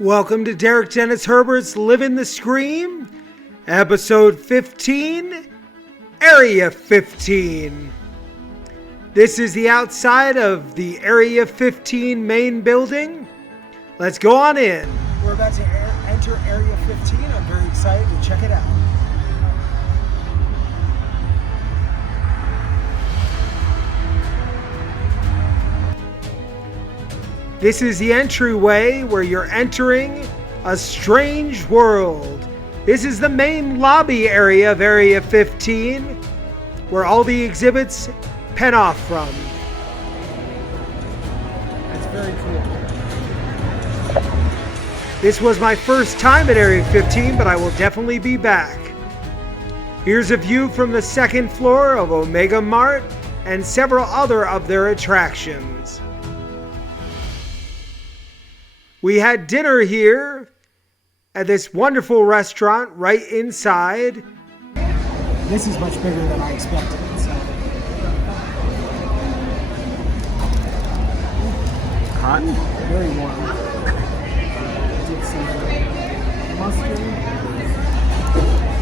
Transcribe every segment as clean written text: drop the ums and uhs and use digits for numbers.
Welcome to Dennis Herbert's Livin The Scream, episode 15, Area 15. This is the outside of the Area 15 main building. Let's go on in. We're about to enter Area 15. I'm very excited to check it out. This is the entryway where you're entering a strange world. This is the main lobby area of Area 15, where all the exhibits pen off from. That's very cool. This was my first time at Area 15, but I will definitely be back. Here's a view from the second floor of Omega Mart and several other of their attractions. We had dinner here at this wonderful restaurant right inside. This is much bigger than I expected. So. Hot? Very warm. Did some mustard.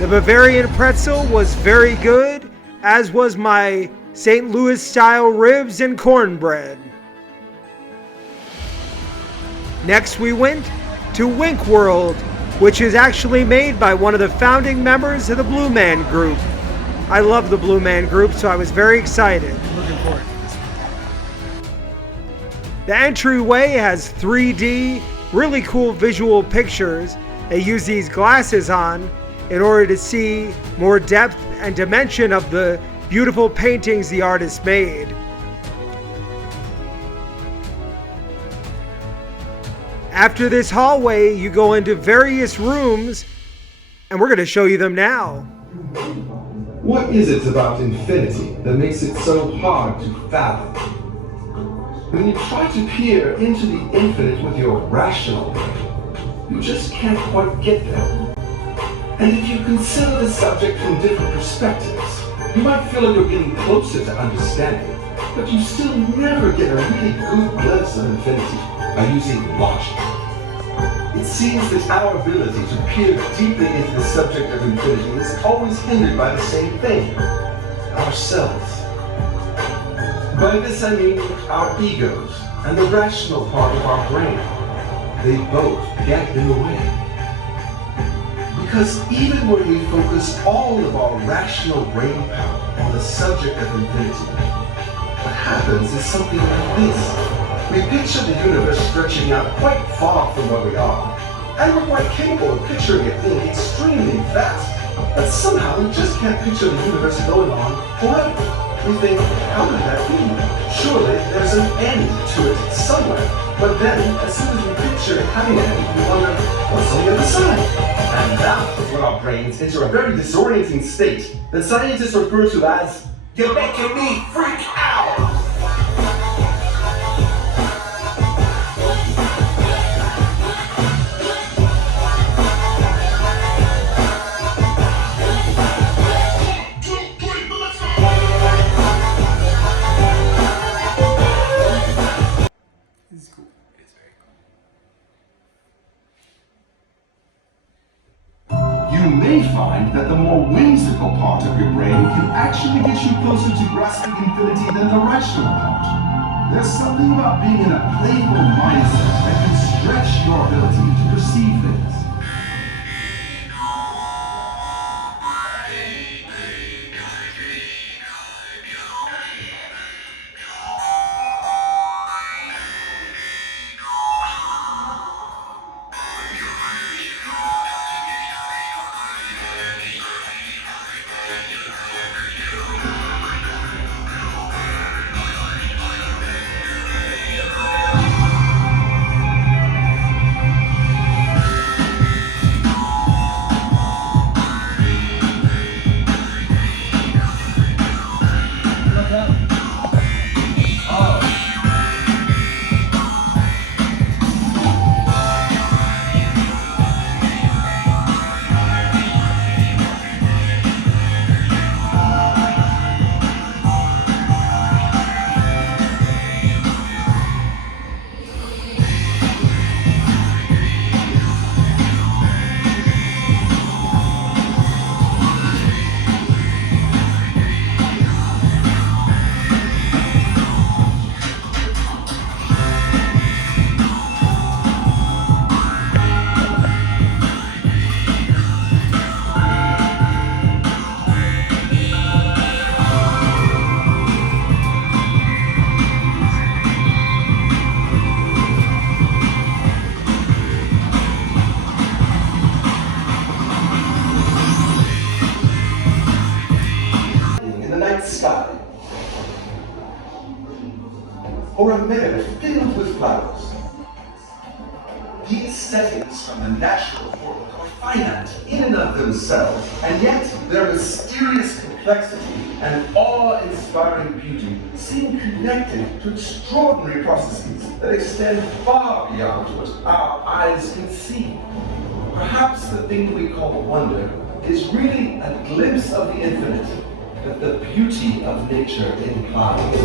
The Bavarian pretzel was very good, as was my St. Louis style ribs and cornbread. Next we went to Wink World, which is actually made by one of the founding members of the Blue Man Group. I love the Blue Man Group, so I was very excited. Looking forward to this. The entryway has 3D, really cool visual pictures. They use these glasses on in order to see more depth and dimension of the beautiful paintings the artist made. After this hallway, you go into various rooms, and we're going to show you them now. What is it about infinity that makes it so hard to fathom? When you try to peer into the infinite with your rational brain, you just can't quite get there. And if you consider the subject from different perspectives, you might feel like you're getting closer to understanding, but you still never get a really good glimpse of infinity by using logic. It seems that our ability to peer deeply into the subject of infinity is always hindered by the same thing, ourselves. By this I mean our egos and the rational part of our brain. They both get in the way. Because even when we focus all of our rational brain power on the subject of infinity, what happens is something like this. We picture the universe stretching out quite far from where we are, and we're quite capable of picturing it being extremely vast. But somehow we just can't picture the universe going on forever. We think, how could that be? Surely there's an end to it somewhere. But then, as soon as we picture it having an end, we wonder, what's on the other side? And that is when our brains enter a very disorienting state that scientists refer to as, "You're making me freak out!" You may find that the more whimsical part of your brain can actually get you closer to grasping infinity than the rational part. There's something about being in a playful mindset that can stretch your ability to perceive things. or a meadow filled with flowers. These settings from the natural world are finite in and of themselves, and yet their mysterious complexity and awe-inspiring beauty seem connected to extraordinary processes that extend far beyond what our eyes can see. Perhaps the thing we call wonder is really a glimpse of the infinite that the beauty of nature implies.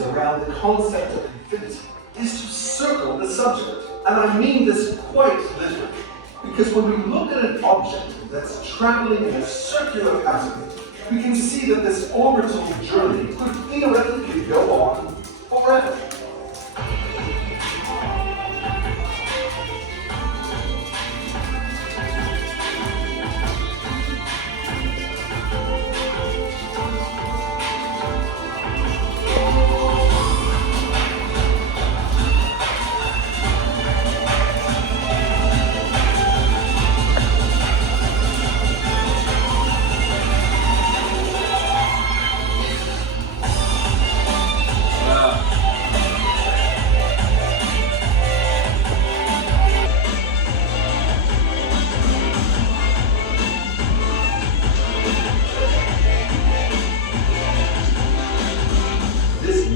Around the concept of infinity is to circle the subject. And I mean this quite literally. Because when we look at an object that's traveling in a circular pattern, we can see that this orbital journey could theoretically go on forever.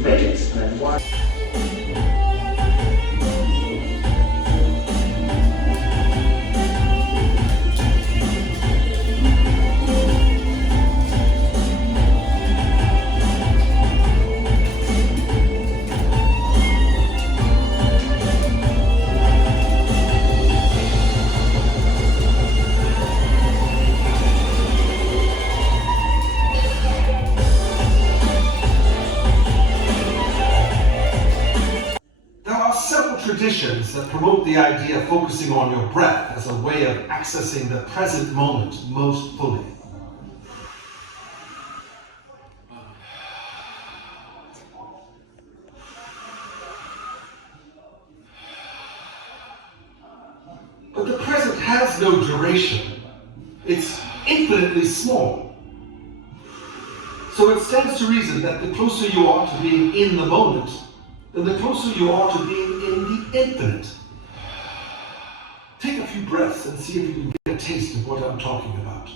May explain why. Traditions that promote the idea of focusing on your breath as a way of accessing the present moment most fully. But the present has no duration. It's infinitely small. So it stands to reason that the closer you are to being in the moment, then the closer you are to being in the infinite. Take a few breaths and see if you can get a taste of what I'm talking about.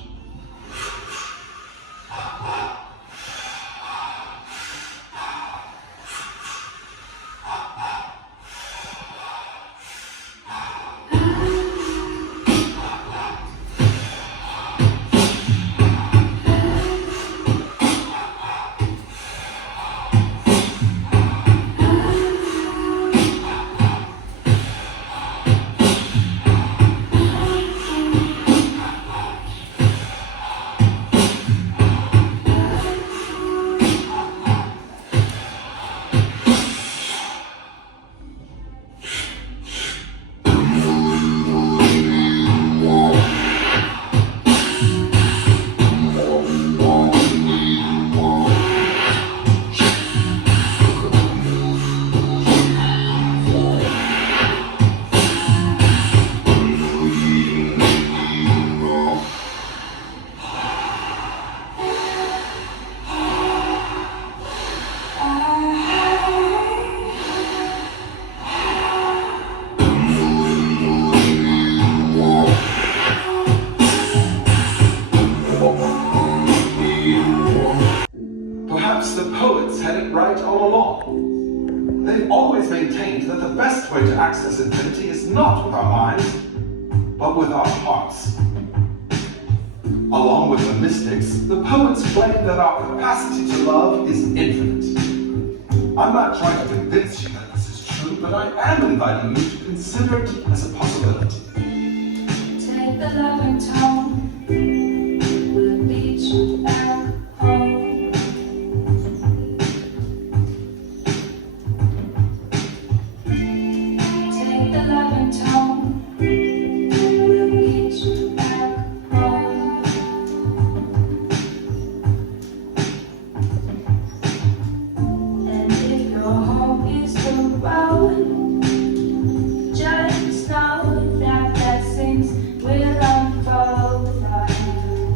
always maintained that the best way to access infinity is not with our minds, but with our hearts. Along with the mystics, the poets claim that our capacity to love is infinite. I'm not trying to convince you that this is true, but I am inviting you to consider it as a possibility. Take the loving tone, we'll lead you back home. Take the loving tone, we'll lead you back home. And if your home is the road, just know that blessings will unfold for you.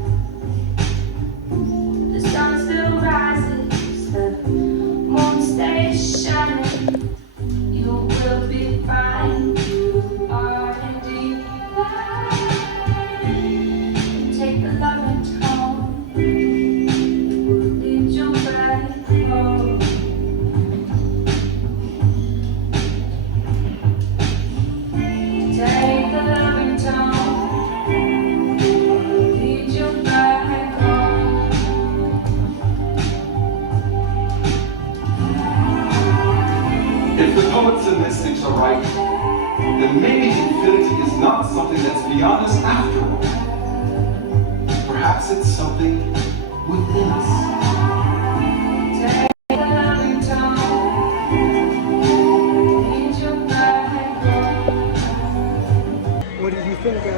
The sun still rises, the moon stays shining. You will be fine, you are indeed loved. Take the loving tone, it will lead you back home. Take the loving tone, lead you back home. If the poets and mystics are right, then maybe infinity is not something that's beyond us after all. Perhaps it's something within us. Take the loving tone, lead you back home. What did you think of the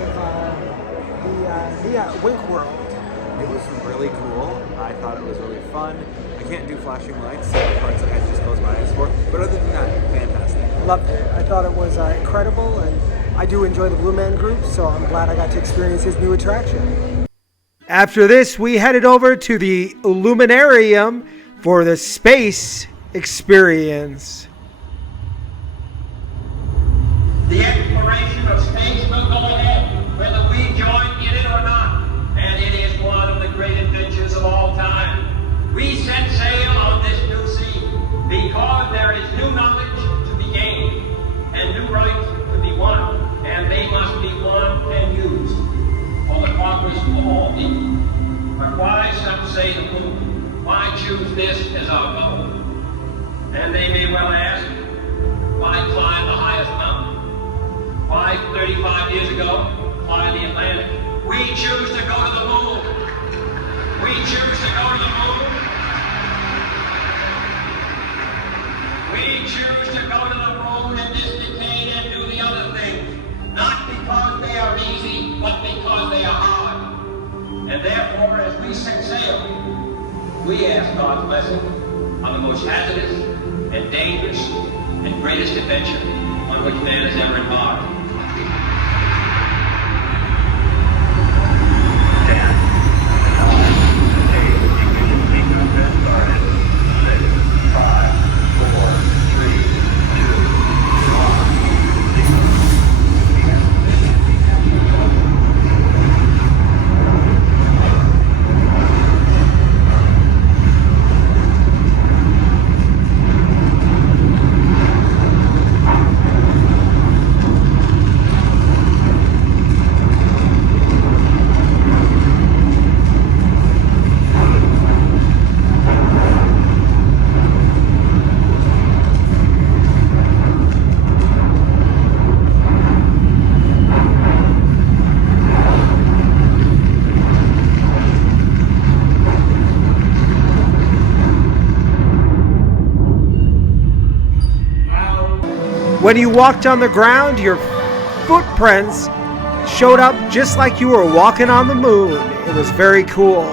Wink World? It was really cool. I thought it was really fun. I can't do flashing lights, so the parts I had to just close my eyes for. But other than that, fantastic. Loved it. I thought it was incredible, and I do enjoy the Blue Man Group, so I'm glad I got to experience his new attraction. After this, we headed over to the Illuminarium for the space experience. The exploration of space will go ahead, whether we join in it or not. And it is one of the great adventures of all time. We set sail on this new sea because there is new knowledge to be gained and new rights to be won. And they must be won and used for the progress of all people. But why, some say, the moon? Why choose this as our goal? And they may well ask, why climb the highest mountain? Why, 35 years ago, fly the Atlantic? We choose to go to the moon. We choose to go to the moon. We choose to go to the moon in this decade and do the other things. Not because they are easy, but because they are hard. And therefore, as we set sail, we ask God's blessing on the most hazardous and dangerous and greatest adventure on which man has ever embarked. When you walked on the ground, your footprints showed up just like you were walking on the moon. It was very cool.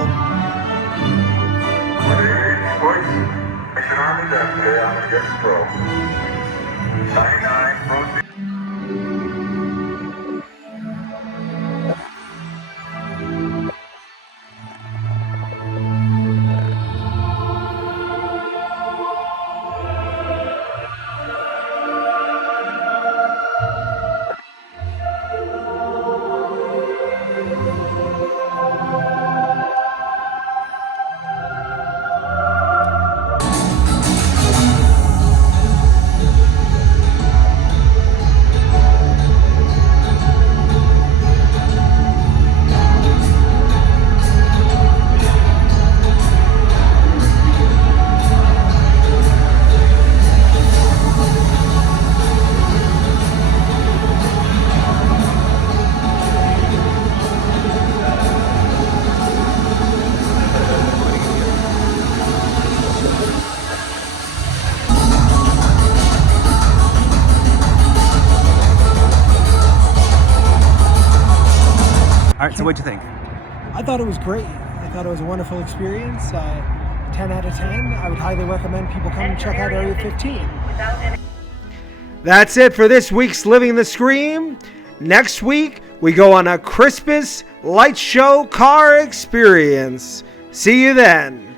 right, so what'd you think? I thought it was great. I thought it was a wonderful experience. 10 out of 10. I would highly recommend people come and check out Area 15. That's it for this week's Living the Scream. Next week, we go on a Christmas light show car experience. See you then.